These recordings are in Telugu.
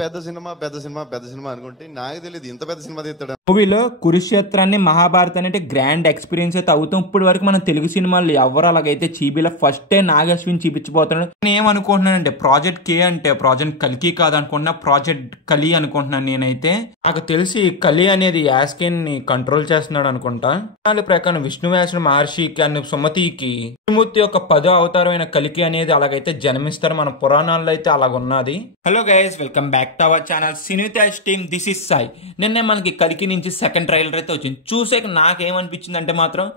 పెద్ద సినిమా అనుకుంటే నాకు తెలియదు ఇంత పెద్ద సినిమా తీస్తాడు. మూవీలో కురుక్షేత్రాన్ని మహాభారతాన్ని అంటే గ్రాండ్ ఎక్స్పీరియన్స్ అయితే అవుతాం. ఇప్పటి వరకు మనం తెలుగు సినిమాలు ఎవరు అలాగైతే చీబీలో ఫస్ట్ డే నాగశ్విన్ చూపించబోతున్నాడు. నేను ఏమనుకుంటున్నానంటే ప్రాజెక్ట్ కే అంటే ప్రాజెక్ట్ కల్కి కాదనుకుంటున్నా, ప్రాజెక్ట్ కలి అనుకుంటున్నాను. నేనైతే నాకు తెలిసి కలి అనేది యాస్కిన్ ని కంట్రోల్ చేస్తున్నాడు అనుకుంటా. దాని ప్రకారం విష్ణువ్యాసుడు మహర్షికి అనే సుమతికి విష్ణుమూర్తి యొక్క 10వ అవతారమైన కలికి అనేది అలాగైతే జన్మిస్తారు. మన పురాణాల్లో అయితే అలాగున్నది. Hello guys, welcome back to our channel సినితాజ్ టీమ్. This is Sai. నిన్నే మనకి కలికి నుంచి సెకండ్ ట్రైలర్ అయితే వచ్చింది. చూసాక నాకేమనిపించింది అంటే మాత్రం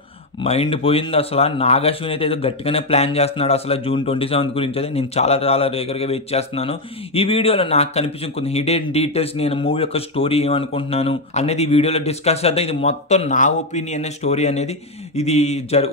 మైండ్ పోయింది. అసలు నాగశ్విన్ అయితే ఏదో గట్టిగానే ప్లాన్ చేస్తున్నాడు. అసలు జూన్ 27 గురించి అయితే నేను చాలా రేగర్గా వెయిట్ చేస్తున్నాను. ఈ వీడియోలో నాకు కనిపించిన కొన్ని హిడెన్ డీటెయిల్స్, నేను మూవీ యొక్క స్టోరీ ఏమనుకుంటున్నాను అనేది ఈ వీడియోలో డిస్కస్ చేద్దాం. ఇది మొత్తం నా ఒపీనియన్ స్టోరీ అనేది ఇది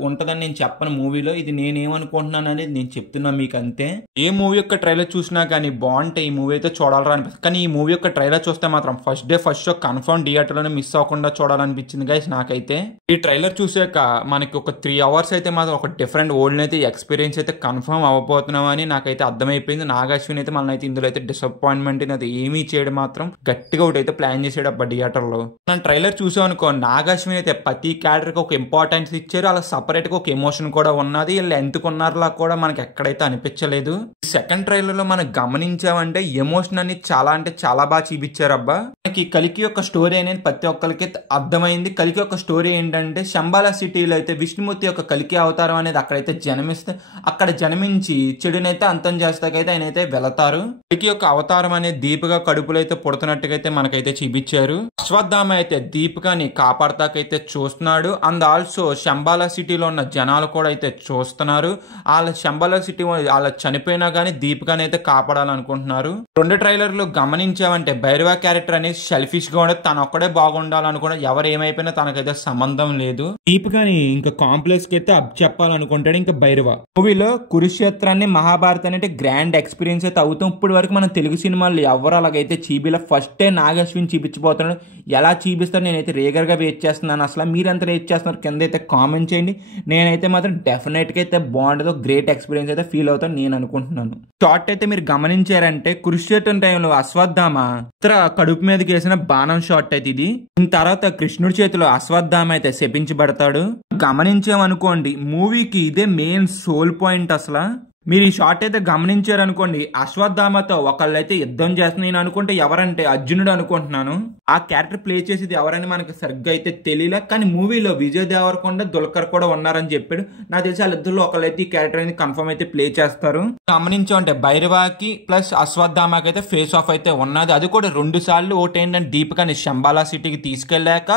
ఉంటుందని నేను చెప్పను. మూవీలో ఇది నేనేమనుకుంటున్నాను అనేది నేను చెప్తున్నా మీకు అంతే. ఏ మూవీ యొక్క ట్రైలర్ చూసినా కానీ బాగుంటాయి, ఈ మూవీ అయితే చూడాలరా అనిపిస్తుంది. కానీ ఈ మూవీ యొక్క ట్రైలర్ చూస్తే మాత్రం first day first show confirm థియేటర్లోనే మిస్ అవ్వకుండా చూడాలనిపించింది గైస్ నాకైతే. ఈ ట్రైలర్ చూసాక మనకి ఒక 3 hours అయితే మాత్రం ఒక డిఫరెంట్ వరల్డ్ అయితే ఎక్స్పీరియన్స్ అయితే కన్ఫర్మ్ అవ్వబోతున్నామని నాకైతే అర్థమైపోయింది. నాగశ్విన్ అయితే మనల్ని అయితే ఇందులో అయితే డిసప్పాయింట్మెంట్ అయితే ఏమీ చేయడం మాత్రం గట్టిగా ఒకటి అయితే ప్లాన్ చేసాడు అబ్బా థియేటర్లో. మనం ట్రైలర్ చూసామనుకో, నాగశ్విన్ అయితే ప్రతి క్యారెక్టర్కి ఒక ఇంపార్టెన్స్ ఇచ్చారు. అలా సపరేట్గా ఒక ఎమోషన్ కూడా ఉన్నది. వీళ్ళు ఎంతకున్నారులా కూడా మనకి ఎక్కడైతే అనిపించలేదు. సెకండ్ ట్రైలర్ లో మనం గమనించామంటే ఎమోషన్ అనేది చాలా అంటే చాలా బాగా చూపించారు అబ్బా. మనకి కలికి యొక్క స్టోరీ అనేది ప్రతి ఒక్కరికి అర్థమైంది. కలికి యొక్క స్టోరీ ఏంటంటే శంబాలా సిటీలో అయితే విష్ణుమూర్తి యొక్క కలికి అవతారం అనేది అక్కడైతే జన్మిస్తే, అక్కడ జన్మించి చెడునైతే అంతం చేస్తాకైతే ఆయన అయితే వెళతారు. కలికి యొక్క అవతారం అనేది దీపిక కడుపులో అయితే పుడుతున్నట్టుగా అయితే మనకైతే చూపించారు. అశ్వత్థామ అయితే దీపికని కాపాడతాకైతే చూస్తున్నాడు. అండ్ ఆల్సో శంబాలా సిటీలో ఉన్న జనాలు కూడా అయితే చూస్తున్నారు. వాళ్ళ శంబాలా సిటీ వాళ్ళ చనిపోయినా కానీ దీపికని అయితే కాపాడాలనుకుంటున్నారు. 2 ట్రైలర్లు గమనించామంటే భైరవ క్యారెక్టర్ అనేది సెల్ఫిష్ గా ఉండదు. తను ఒక్కడే బాగుండాలనుకున్నా ఎవరు ఏమైపోయినా తనకైతే సంబంధం లేదు. దీపికని ఇంకా కాంప్లెక్స్ కి అయితే అప్ చెప్పాలనుకుంటాడు ఇంకా భైరవ. మూవీలో కురుక్షేత్రాన్ని మహాభారతాన్ని అంటే గ్రాండ్ ఎక్స్పీరియన్స్ అయితే అవుతాం. ఇప్పటి వరకు మనం తెలుగు సినిమాలు ఎవరు అలాగైతే చీబీలో ఫస్ట్ డే నాగశ్విన్ చూపించబోతున్నాడు. ఎలా చూపిస్తారు నేనైతే రేగర్గా వెయిట్ చేస్తున్నాను. అసలు మీరంతా వెయిట్ చేస్తున్నారు కింద అయితే కామెంట్ చేయండి. నేనైతే మాత్రం డెఫినెట్ గా అయితే బాగుంటుందో గ్రేట్ ఎక్స్పీరియన్స్ అయితే ఫీల్ అవుతాను నేను అనుకుంటున్నాను. షార్ట్ అయితే మీరు గమనించారంటే కురుక్షేత్రం టైంలో అశ్వత్థామ ఇతర కడుపు మీదకి వేసిన బాణం షాట్ అయితే ఇది. దీని తర్వాత కృష్ణుడి చేతిలో అశ్వత్థామ అయితే శపించబడతాడు. గమనించామనుకోండి మూవీకి ఇదే మెయిన్ సోల్ పాయింట్. అసలు మీరు ఈ షార్ట్ అయితే గమనించారనుకోండి, అశ్వత్థామతో ఒకళ్ళైతే యుద్ధం చేస్తున్నా నేను అనుకుంటే ఎవరంటే అర్జునుడు అనుకుంటున్నాను. ఆ క్యారెక్టర్ ప్లే చేసేది ఎవరని మనకి సరిగ్గా అయితే తెలియలే. కానీ మూవీలో విజయ్ దేవరకొండ దుల్కర్ కూడా ఉన్నారని చెప్పాడు. నాకు తెలిసి వాళ్ళిద్దరిలో ఒకళ్ళైతే ఈ క్యారెక్టర్ అనేది కన్ఫర్మ్ అయితే ప్లే చేస్తారు. గమనించామంటే భైరవాకి ప్లస్ అశ్వత్థామకి అయితే ఫేస్ ఆఫ్ అయితే ఉన్నది. అది కూడా 2 సార్లు. ఒకటి ఏంటంటే దీపికని శంబాలా సిటీకి తీసుకెళ్ళాక,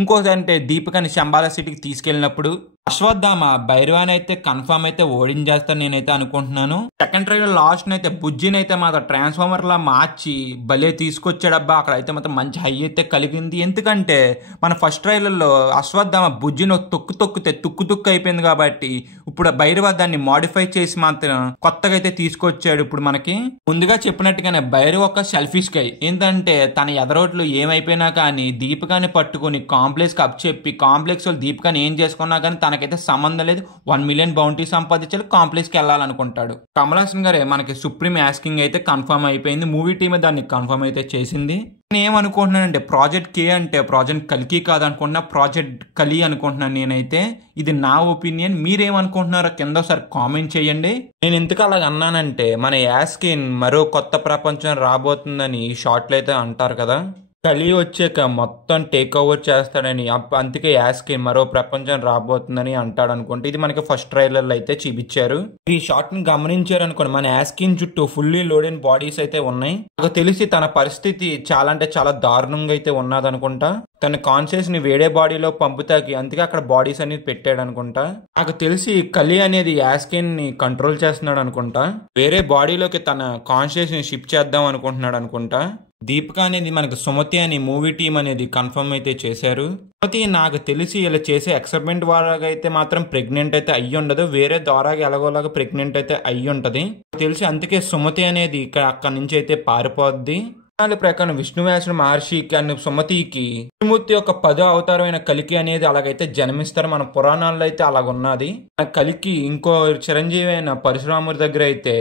ఇంకోటి అంటే దీపికని శంబాలా సిటీకి తీసుకెళ్ళినప్పుడు. అశ్వత్థామ భైరవాని అయితే కన్ఫర్మ్ అయితే ఓడించేస్తాను నేనైతే అనుకుంటున్నాను. సెకండ్ ట్రైలర్ లాస్ట్ అయితే బుజ్జిని అయితే మాత్రం ట్రాన్స్ఫార్మర్ లా మార్చి భలే తీసుకొచ్చాడబ్బా. అక్కడ అయితే మాత్రం మంచి హై అయితే కలిగింది. ఎందుకంటే మన ఫస్ట్ ట్రైలర్ లో అశ్వత్థామ బుజ్జిని తొక్కితే తుక్కు అయిపోయింది కాబట్టి ఇప్పుడు భైరవ దాన్ని మాడిఫై చేసి మాత్రం కొత్తగా అయితే తీసుకొచ్చాడు. ఇప్పుడు మనకి ముందుగా చెప్పినట్టుగానే భైరవ ఒక సెల్ఫిష్ గై. ఏంటంటే తన ఎదరోట్లు ఏమైపోయినా కానీ దీపికాని పట్టుకుని కాంప్లెక్స్ కి అప్ చెప్పి కాంప్లెక్స్ వాళ్ళు దీపికాని ఏం చేసుకున్నా కానీ తనకైతే సంబంధం లేదు. 1 million బౌంటీ సంపాదించాలి, కాంప్లెక్స్ కి వెళ్ళాలనుకుంటాడు. కమల్ హాసన్ గారే మనకి సుప్రీం యాస్కింగ్ అయితే కన్ఫర్మ్ అయిపోయింది. మూవీ టీమే దాన్ని కన్ఫర్మ్ అయితే చేసింది. నేను ఏమనుకుంటున్నానంటే ప్రాజెక్ట్ కే అంటే ప్రాజెక్ట్ కల్కి కాదనుకుంటున్నా, ప్రాజెక్ట్ కలి అనుకుంటున్నాను నేనైతే. ఇది నా ఒపీనియన్. మీరేమనుకుంటున్నారో కింద ఒకసారి కామెంట్ చేయండి. నేను ఎందుకు అలాగ అన్నానంటే మన యాస్కిన్ మరో కొత్త ప్రపంచం రాబోతుందని షార్ట్లు అయితే అంటారు కదా. కలి వచ్చాక మొత్తం టేక్ ఓవర్ చేస్తాడని, అందుకే యాస్కిన్ మరో ప్రపంచం రాబోతుందని అంటాడు అనుకుంటే. ఇది మనకి ఫస్ట్ ట్రైలర్లో అయితే చూపించారు. ఈ షార్ట్ ని గమనించారనుకోండి, మన యాస్కిన్ చుట్టూ ఫుల్లీ లోడెడ్ బాడీస్ అయితే ఉన్నాయి. నాకు తెలిసి తన పరిస్థితి చాలా అంటే చాలా దారుణంగా అయితే ఉన్నదనుకుంటా. తన కాన్షియస్ ని వేరే బాడీలో పంపుతాకి అందుకే అక్కడ బాడీస్ అనేది పెట్టాడు అనుకుంటా. నాకు తెలిసి కలి అనేది యాస్కిన్ ని కంట్రోల్ చేస్తున్నాడు అనుకుంటా. వేరే బాడీలోకి తన కాన్షియస్ ని షిఫ్ట్ చేద్దాం అనుకుంటున్నాడు అనుకుంటా. దీపిక అనేది మనకి సుమతి అని మూవీ టీం అనేది కన్ఫర్మ్ అయితే చేశారు. సుమతి నాకు తెలిసి ఇలా చేసే ఎక్స్పెరిమెంట్ ద్వారా అయితే మాత్రం ప్రెగ్నెంట్ అయితే అయ్యి ఉండదు. వేరే ద్వారాగా ఎలాగోలాగా ప్రెగ్నెంట్ అయితే అయ్యి ఉంటది తెలిసి. అందుకే సుమతి అనేది అక్కడి నుంచి అయితే పారిపోద్ది. దాని ప్రకారం విష్ణువ్యాసుడు మహర్షికి అనే సుమతికి విష్ణుమూర్తి యొక్క 10వ అవతారమైన కలికి అనేది అలాగైతే జన్మిస్తారు. మన పురాణాల్లో అయితే అలాగున్నది. కలికి ఇంకో చిరంజీవి అయిన పరశురాముడి దగ్గర అయితే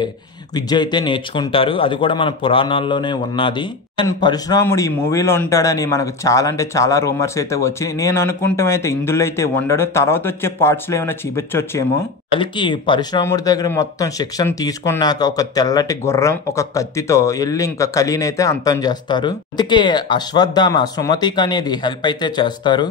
విద్య అయితే నేర్చుకుంటారు. అది కూడా మన పురాణాల్లోనే ఉన్నది. అండ్ పరశురాముడు ఈ మూవీలో ఉంటాడని మనకు చాలా అంటే చాలా రూమర్స్ అయితే వచ్చి, నేను అనుకుంటాం అయితే ఇందులో అయితే ఉండడు, తర్వాత వచ్చే పార్ట్స్లో ఏమైనా చూపించొచ్చేమో. కలికి పరశురాముడి దగ్గర మొత్తం శిక్షణ తీసుకున్నాక ఒక తెల్లటి గుర్రం ఒక కత్తితో వెళ్ళి ఇంకా కలిని అయితే అంతం చేస్తారు. అందుకే అశ్వత్థామ సుమతికి అనేది హెల్ప్ అయితే చేస్తారు.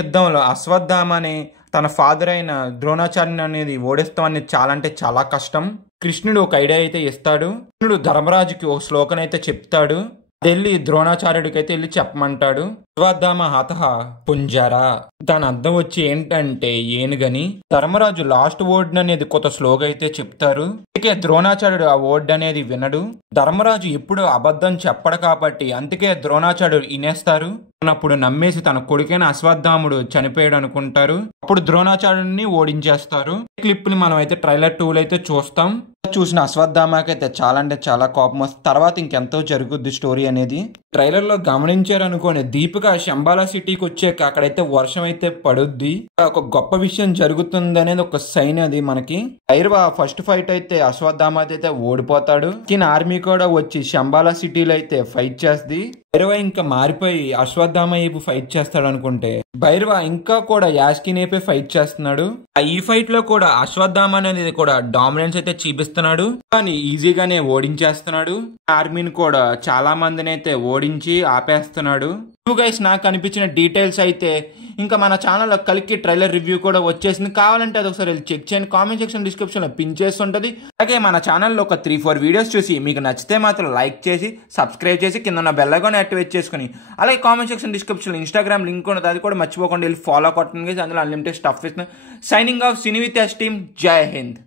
యుద్ధంలో అశ్వత్థామని తన ఫాదర్ అయిన ద్రోణాచార్యుని అనేది ఓడిస్తాం అనేది చాలా అంటే చాలా కష్టం. కృష్ణుడు ఒక ఐడియా అయితే ఇస్తాడు. కృష్ణుడు ధర్మరాజుకి ఒక శ్లోకం అయితే చెప్తాడు. వెళ్ళి ద్రోణాచార్యుడికి అయితే వెళ్ళి చెప్పమంటాడు. అశ్వత్థామ హతః పుంజరా, దాని అర్థం వచ్చి ఏంటంటే ఏనుగని. ధర్మరాజు లాస్ట్ వర్డ్ అనేది కొత్త స్లోగా అయితే చెప్తారు. అందుకే ద్రోణాచార్యుడు ఆ వర్డ్ అనేది వినడు. ధర్మరాజు ఎప్పుడు అబద్ధం చెప్పడు కాబట్టి అందుకే ద్రోణాచార్యుడు వినేస్తారు. అప్పుడు నమ్మేసి తన కొడుకైన అశ్వత్థాముడు చనిపోయాడు అనుకుంటారు. అప్పుడు ద్రోణాచార్యుడిని ఓడించేస్తారు. క్లిప్ ని మనం అయితే ట్రైలర్ 2 అయితే చూస్తాం. చూసిన అశ్వత్థామకి అయితే చాలా అంటే చాలా కోపం వస్తుంది. తర్వాత ఇంకెంతో జరుగుద్ది స్టోరీ అనేది. ట్రైలర్ లో గమనించారు అనుకోండి, దీపిక శంబాలా సిటీకి వచ్చాక అక్కడైతే వర్షం అయితే పడుద్ది. ఒక గొప్ప విషయం జరుగుతుంది అనేది ఒక సైన్ అది మనకి. భైరవ ఫస్ట్ ఫైట్ అయితే అశ్వత్థామ అయితే ఓడిపోతాడు. ఆర్మీ కూడా వచ్చి శంబాలా సిటీలో అయితే ఫైట్ చేస్తుంది. భైరవ ఇంకా మారిపోయి అశ్వత్థామ వైపు ఫైట్ చేస్తాడు అనుకుంటే, భైరవ ఇంకా కూడా యాస్కిన్ వైపే ఫైట్ చేస్తున్నాడు. ఈ ఫైట్ లో కూడా అశ్వత్థామ అనేది కూడా డామినెన్స్ అయితే చూపిస్తున్నాడు, కానీ ఈజీగానే ఓడించేస్తున్నాడు. ఆర్మీని కూడా చాలా మందిని అయితే ఓడించి ఆపేస్తున్నాడు. గైస్, నాకు అనిపించిన డీటెయిల్స్ అయితే ఇంకా మన ఛానల్లో కలికి ట్రైలర్ రివ్యూ కూడా వచ్చేసింది. కావాలంటే అది ఒకసారి చెక్ చేయండి. కామెంట్ సెక్షన్ డిస్క్రిప్షన్ లో పిన్ చేసి ఉంటుంది. అలాగే మన ఛానల్లో ఒక 3-4 వీడియోస్ చూసి మీకు నచ్చితే మాత్రం లైక్ చేసి సబ్స్క్రైబ్ చేసి కింద ఉన్న బెల్ ఐకాన్ యాక్టివేట్ చేసుకుని, అలాగే కామెంట్ సెక్షన్ డిస్క్రిప్షన్ లో ఇన్స్టాగ్రామ్ లింక్ ఉంటుంది, అది కూడా మర్చిపోకుండా వెళ్ళి ఫాలో కొట్టండి. అందులో అన్లిమిటెడ్ స్టఫ్ ఇస్తున్నాను. Signing off cine with team. జై హింద్.